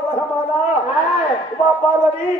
உலகமானா உமா பார்வதி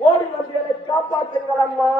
ஓடி வந்தவர்களை காப்பாற்றுங்கள் அம்மா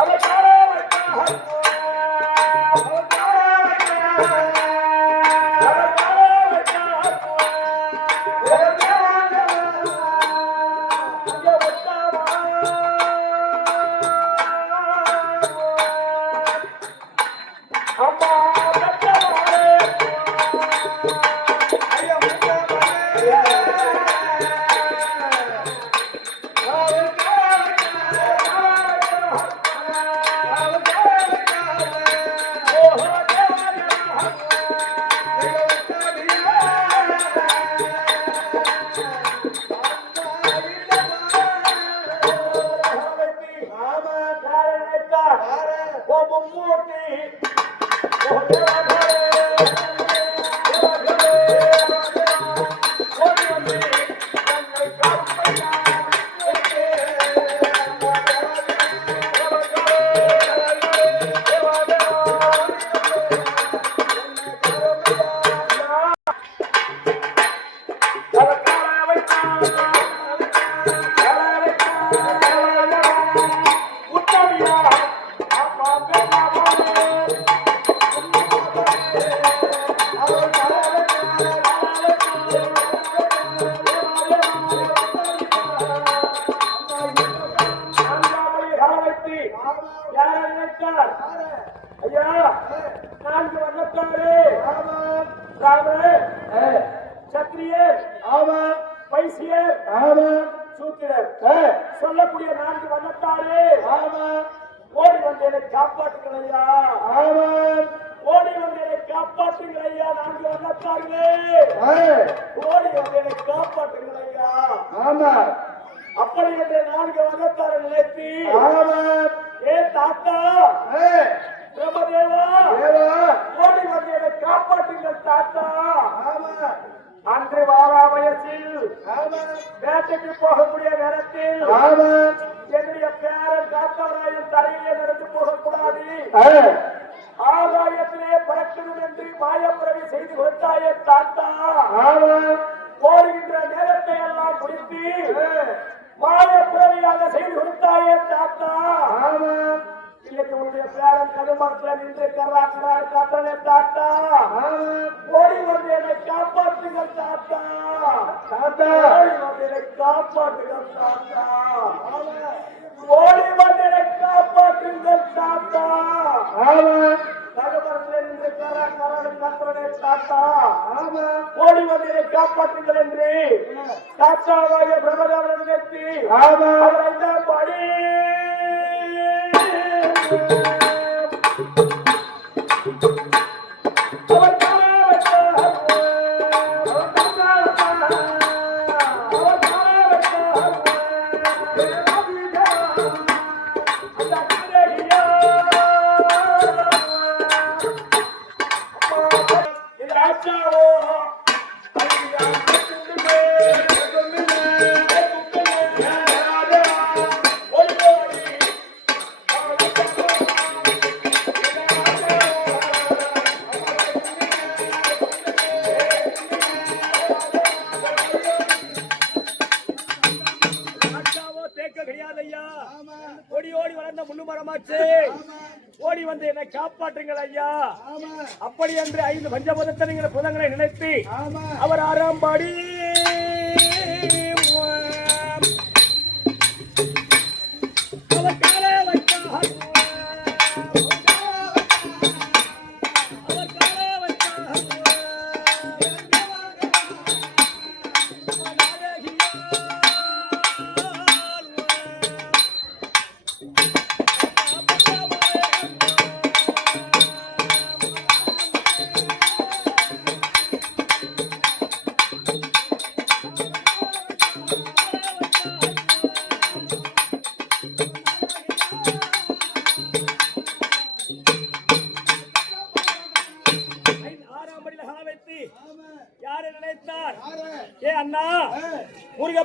அவர் வந்தவர்களை காப்பாற்றுங்கள் ஐயா. ஓடி வந்தவர்களை நான்கு வந்தார்களே ஓடி வந்தவர்களை காப்பாற்றுங்கள் ஆமா அப்படி என்ற நான்கு வகத்தாரை நிலைத்து ஏ தாத்தா பிரம்மதேவா ஓடி வந்தவர்களை காப்பாற்றுங்கள் தாத்தா. ஆமா அன்று வயசில் வேட்டைக்கு போகக்கூடிய நேரத்தில் என்னுடைய பேரன் காத்தவராயன் தரையிலே நடந்து போகக்கூடாது. ஆதாயத்திலே பறக்கணும் என்று மாயப்பிரவி செய்து கொடுத்தாயே தாத்தா. ஓடுகின்ற நேரத்தை எல்லாம் குறித்து மாயப்பிரவியாக செய்து கொடுத்தாயே தாத்தா. உன்னுடைய பேரன் கருமாற்ற நின்று கராக்கிறார் காத்தனே தாத்தா. ஓடி தாத்தா. தாத்தா. என்னை காப்பாற்றுங்கள் தாத்தா. ஓடி வந்து என்னை காப்பாற்றுங்கள் தாத்தா. காப்பாற்றுங்கள் என்று தாத்தாவாய பிரபலம் நினைத்து ஆமா. அவரை படி. மரமாச்சு ஓடி வந்து என்னை காப்பாற்றுங்கள் ஐயா. அப்படி என்று ஐந்து பஞ்சபதத்தனைங்கிற புதங்களை நினைத்து அவர் ஆறாம்பாடி அவர்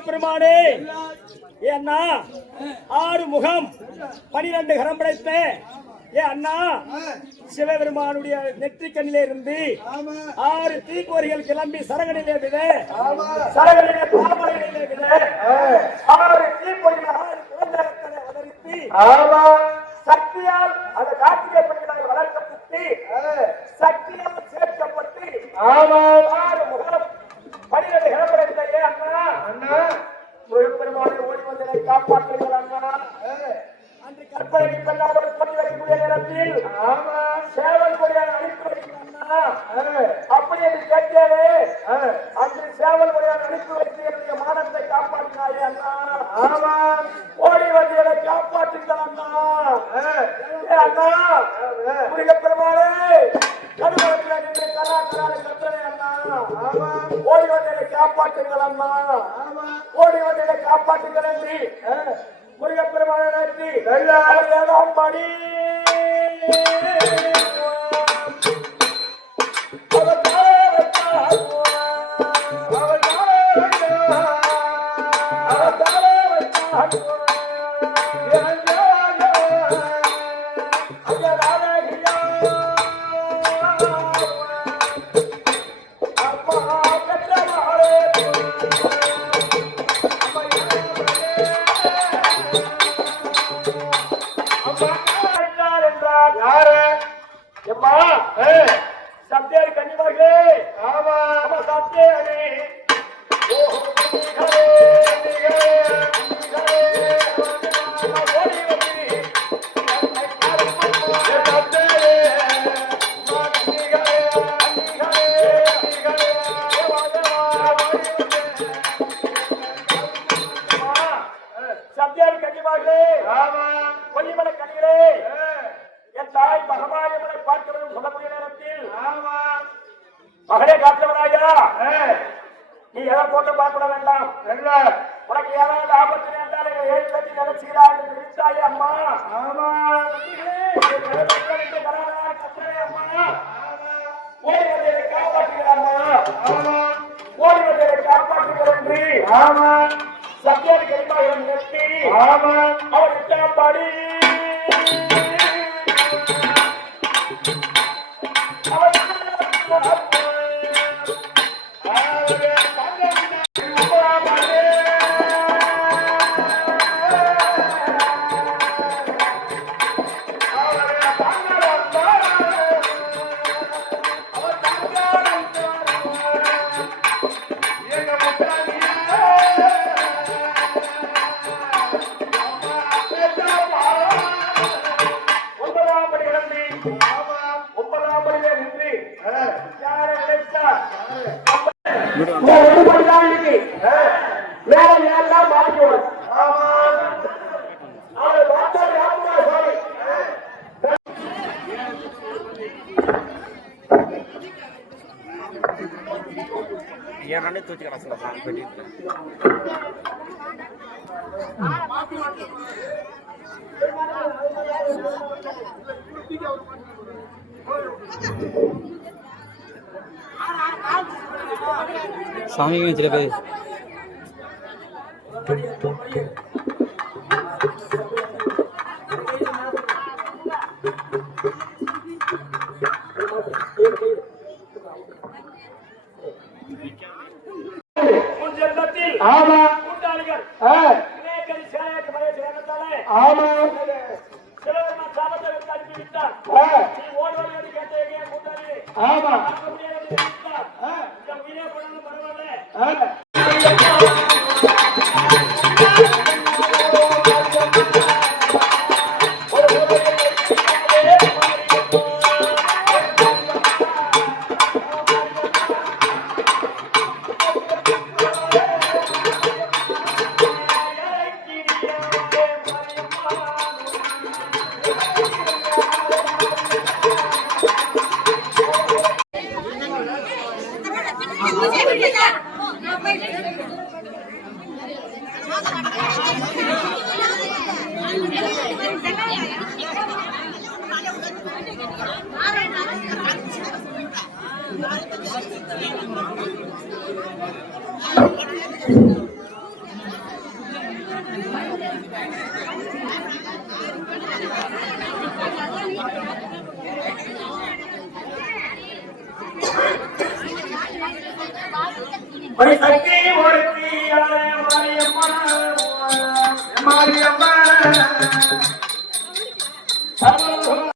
பெருமானே. ஏன்னா ஆறு முகம் பனிரெண்டு கரம் படைத்த ஏ அண்ணா சிவபெருமானுடைய நெற்றிக்கண்ணிலே இருந்து ஆறு தீக்கோரிகள் கிளம்பி சரகனிலே வித சரகனிலே பாமலையிலே வித ஆறு தீக்கோரிகள் ஆறு குழந்தைகளை வளர்த்தி சக்தியால் அந்த கார்த்திகை பெண்களால் வளர்க்கப்பட்டு சக்தியால் சேர்க்கப்பட்டு ஆறு முகம் பனிரெண்டு கிளம்படைத்த ஏ அண்ணா அண்ணா முழுப்பெருமானை காப்பாற்றுங்கள் அண்ணா அன்று கற்பனைக்கு பெண்ணாக பண்ணி வைக்கக்கூடிய நேரத்தில் சேவல் கொடியான அனுப்பி அண்ணா அப்படி என்று கேட்கவே அன்று சேவல் கொடியான அனுப்பி வைத்து என்னுடைய மானத்தை காப்பாற்றினாயே அண்ணா. ஆமா. ஓடி வந்து என்னை காப்பாற்றுங்கள் அண்ணா. அண்ணா. முருகப்பெருமானே கருவத்தில் நின்று கரா கரால கத்தனை அண்ணா. ஆமா. ஓடி வந்து என்னை காப்பாற்றுங்கள் அண்ணா. என்று முருகப்பெருமானை நினைத்து நிறுத்தி ஆமா வேற யாரெல்லாம் மாட்டிக்கணும் ஏன்னு தூக்கி கிடக்கலாம் பெட்டிட்டு சாமியும் வச்சிட போய் ஆமா. ஆமா. ஆமா. ஒரு சக்தி ஒரு தீயாரை